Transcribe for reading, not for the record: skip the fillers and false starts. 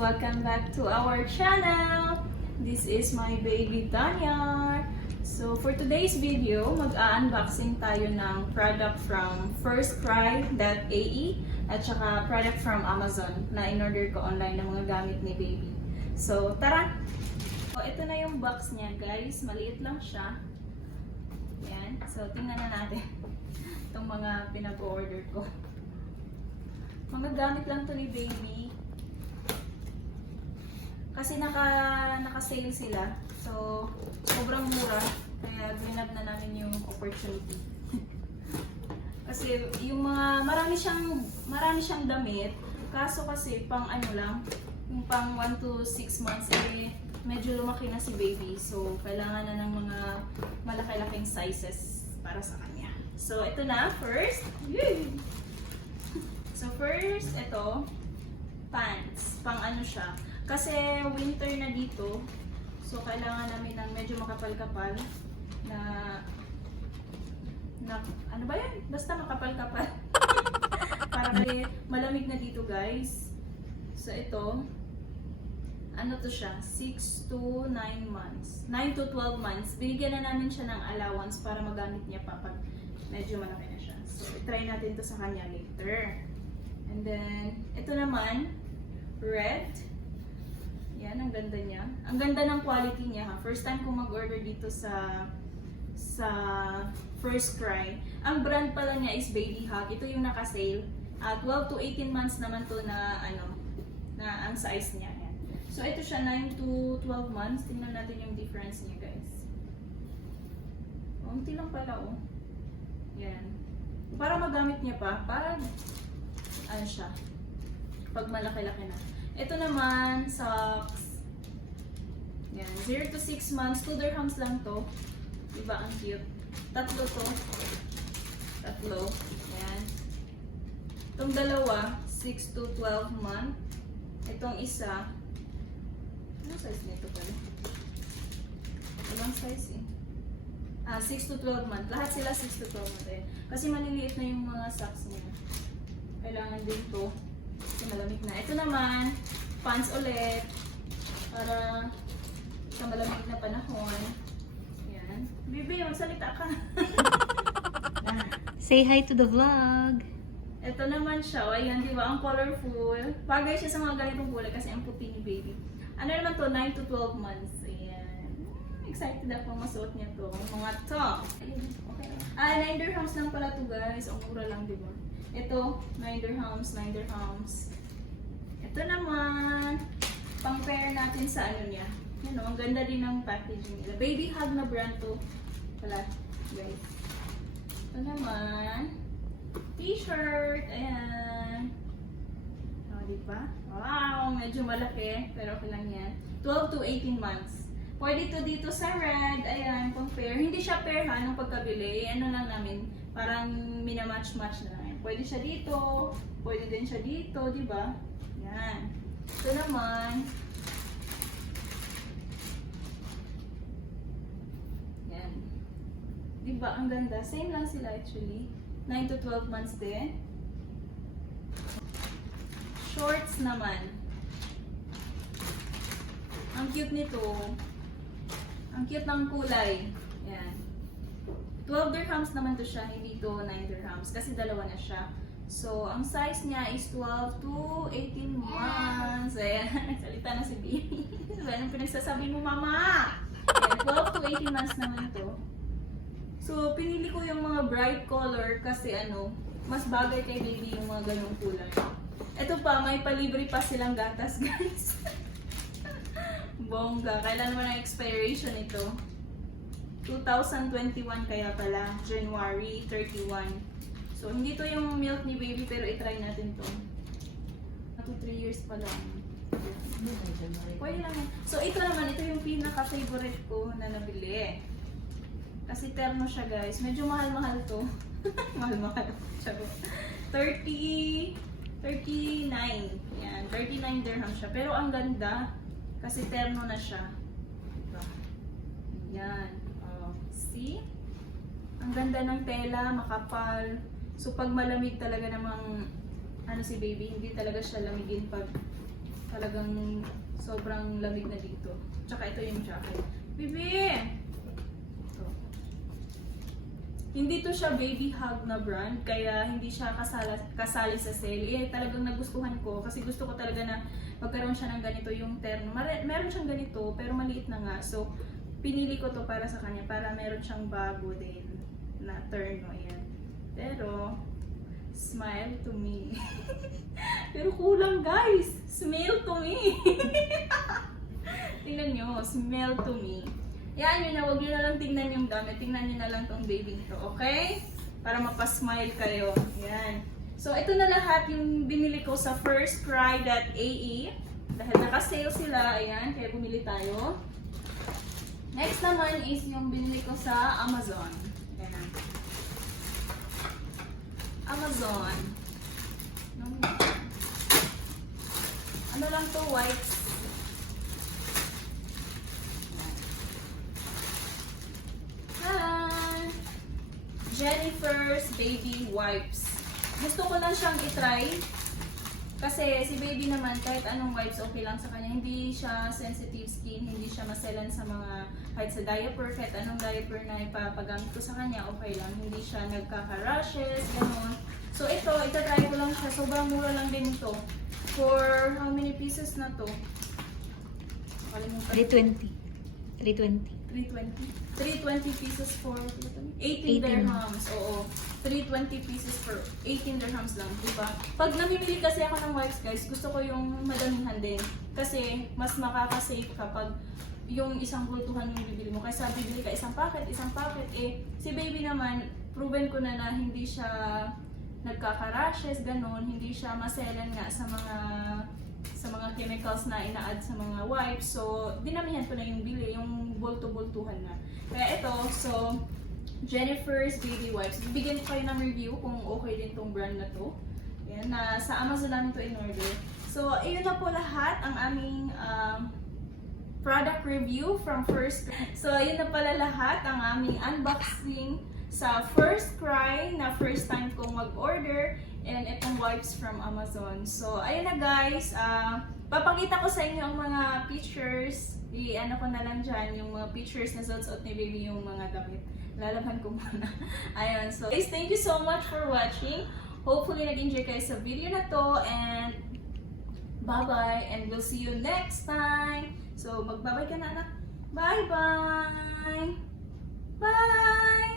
Welcome back to our channel! This is my baby Danyar. So for today's video, mag-unboxing tayo ng product from firstcry.ae at saka product from Amazon na in-order ko online ng mga gamit ni baby. So tara! So ito na yung box niya guys, maliit lang siya. Yan. So tingnan na natin itong mga pinag-order ko. Mga gamit lang to ni baby. Kasi naka-sale sila. So, sobrang mura. Kaya grinab na namin yung opportunity. Kasi yung mga marami siyang damit. Kaso kasi pang ano lang, yung pang 1 to 6 months medyo lumaki na si baby. So, kailangan na ng mga malaki-laking sizes para sa kanya. So, ito na first. Yay! So, first, ito pants. Pang ano siya. Kasi winter na dito, so kailangan namin ng medyo makapal-kapal na ano ba yan? Basta makapal-kapal. Para kasi malamig na dito guys. So ito, ano to siya? 6 to 9 months. 9 to 12 months. Binigyan na namin siya ng allowance para magamit niya pa pag medyo malaki na siya. So i-try natin to sa kanya later. And then, ito naman, red. Yan, ang ganda niya. Ang ganda ng quality niya ha. First time kong mag-order dito sa First Cry. Ang brand pala niya is Baby Hug. Ito yung naka-sale. 12 to 18 months naman to na ang size niya. Yan. So ito siya 9 to 12 months. Tingnan natin yung difference niya guys. Unti lang pala oh. Yan. Para magamit niya pa. Para ano siya. Pag malaki-laki na. Ito naman, socks. Yan, 0 to 6 months, 2 dirhams lang to. Diba, ang cute. Tatlo to. Tatlo. Yan. Itong dalawa, 6 to 12 months. Itong isa, ano size nito pala? Ilang size eh? 6 to 12 months. Lahat sila 6 to 12 months eh. Kasi maliliit na yung mga socks niya. Kailangan din to. Kasi malamig na. Ito naman, pants ulit. Para sa malamig na panahon. Yan. Bibi, magsalita ka. Say hi to the vlog. Ito naman siya. Ayan, di ba? Ang colorful. Bagay siya sa mga ganitong kulay kasi ang puti ni baby. Ano naman to? 9 to 12 months. Ayan. Excited ako masuot niya to. Mga to. Okay. 9 dirhams lang pala to guys. Ang mura lang, di ba? Ito, 9 dirhams, 9 dirhams. Ito naman, pang-pair natin sa ano niya. Yan o, ang ganda din ng packaging nila. Baby Hug na brand to. Pala, guys. Ito naman, t-shirt. Ayan. O, diba? Wow, medyo malaki. Pero okay lang yan. 12 to 18 months. Pwede to dito sa red. Ayan, pang-pair. Hindi siya pair ha, nung pagkabili. Ano lang namin, parang minamatch-match na lang. Pwede siya dito, pwede din siya dito, di ba? Yan. Ito naman. Yan. Di ba? Ang ganda. Same lang sila actually. 9 to 12 months din. Shorts naman. Ang cute nito. Ang cute ng kulay. Yan. 12 dirhams naman to siya, hindi to 9 dirhams kasi dalawa na siya. So, ang size niya is 12 to 18 months. Ayan, nagsalita na si baby. So, anong pinagsasabi mo, mama? Ayan, 12 to 18 months naman to. So, pinili ko yung mga bright color kasi mas bagay kay baby yung mga ganong kulay. Ito pa, may palibre pa silang gatas, guys. Bongga. Kailan naman ang expiration ito? 2021 kaya pala, January 31. So, hindi to yung milk ni baby pero itry natin to. 2-3 years pa lang. Pwede lang. So, ito naman, ito yung pinaka-favorite ko na nabili. Kasi termo siya guys. Medyo mahal-mahal to. Mahal-mahal. 39. Yan, 39 dirham siya. Pero ang ganda kasi termo na siya. Diba? Yan. See? Ang ganda ng tela, makapal. So pag malamig talaga namang si baby, hindi talaga siya lamigin pag Talagang sobrang lamig na dito. Tsaka ito yung jacket. Bibi! Ito. Hindi to siya baby hug na brand, kaya hindi siya kasali sa sale. Eh, talagang nagustuhan ko kasi gusto ko talaga na magkaroon siya ng ganito yung terno. Meron siyang ganito, pero maliit na nga. So, pinili ko to para sa kanya, para meron siyang bago din na terno. Ayan. Pero, smile to me. Pero kulang guys! Smell to me! Tingnan nyo, smell to me. Yan yun na, huwag nyo na lang tingnan yung damit. Tingnan nyo na lang tong baby to, okay? Para mapasmile kayo. Yan. So, ito na lahat yung binili ko sa firstcry.ae. Dahil naka-sale sila, ayan, kaya bumili tayo. Next naman is yung binili ko sa Amazon. Ayan na. Amazon. Ano lang to, wipes. Hi! Jennifer's Baby Wipes. Gusto ko lang siyang itry. Kasi si baby naman, kahit anong wipes, okay lang sa kanya. Hindi siya sensitive skin, hindi siya maselan sa mga, kahit sa diaper, kahit anong diaper na ipapagamit ko sa kanya, okay lang. Hindi siya nagkaka-rashes, gano'n. So ito, itatry ko lang siya. Sobrang mura lang din ito. For how many pieces na to? Nakalimutan. 320. 320. 320 pieces for 18 18. dirhams. Oo. 320 pieces for 18 dirhams lang, diba? Pag namimili kasi ako ng wipes, guys, gusto ko yung madamihan din. Kasi mas makaka-save kapag yung isang bultuhan yung bibili mo. Kaysa bibili ka isang packet. Eh, si baby naman, proven ko na na hindi siya nagkaka-rashes, ganun. Hindi siya maselan nga sa mga chemicals na ina-add sa mga wipes. So, dinamihan ko na yung bili, yung bulto-bultuhan na. Kaya ito, so, Jennifer's Baby Wipes. Bibigyan ko kayo ng review kung okay din tong brand na to. Yan, na sa Amazon namin to in-order. So, ayun na po lahat ang aming product review from First Cry. So, ayun na pala lahat ang aming unboxing sa First Cry na first time kong mag-order. And itong wipes from Amazon. So, ayun na guys. Papakita ko sa inyo ang mga pictures. I-ano ko na lang dyan yung mga pictures na suot ni baby yung mga damit. Lalaban ko muna. Ayun. So, guys, thank you so much for watching. Hopefully, nag-enjoy kayo sa video na to. And, bye-bye. And we'll see you next time. So, mag-bye-bye ka na, anak. Bye-bye! Bye!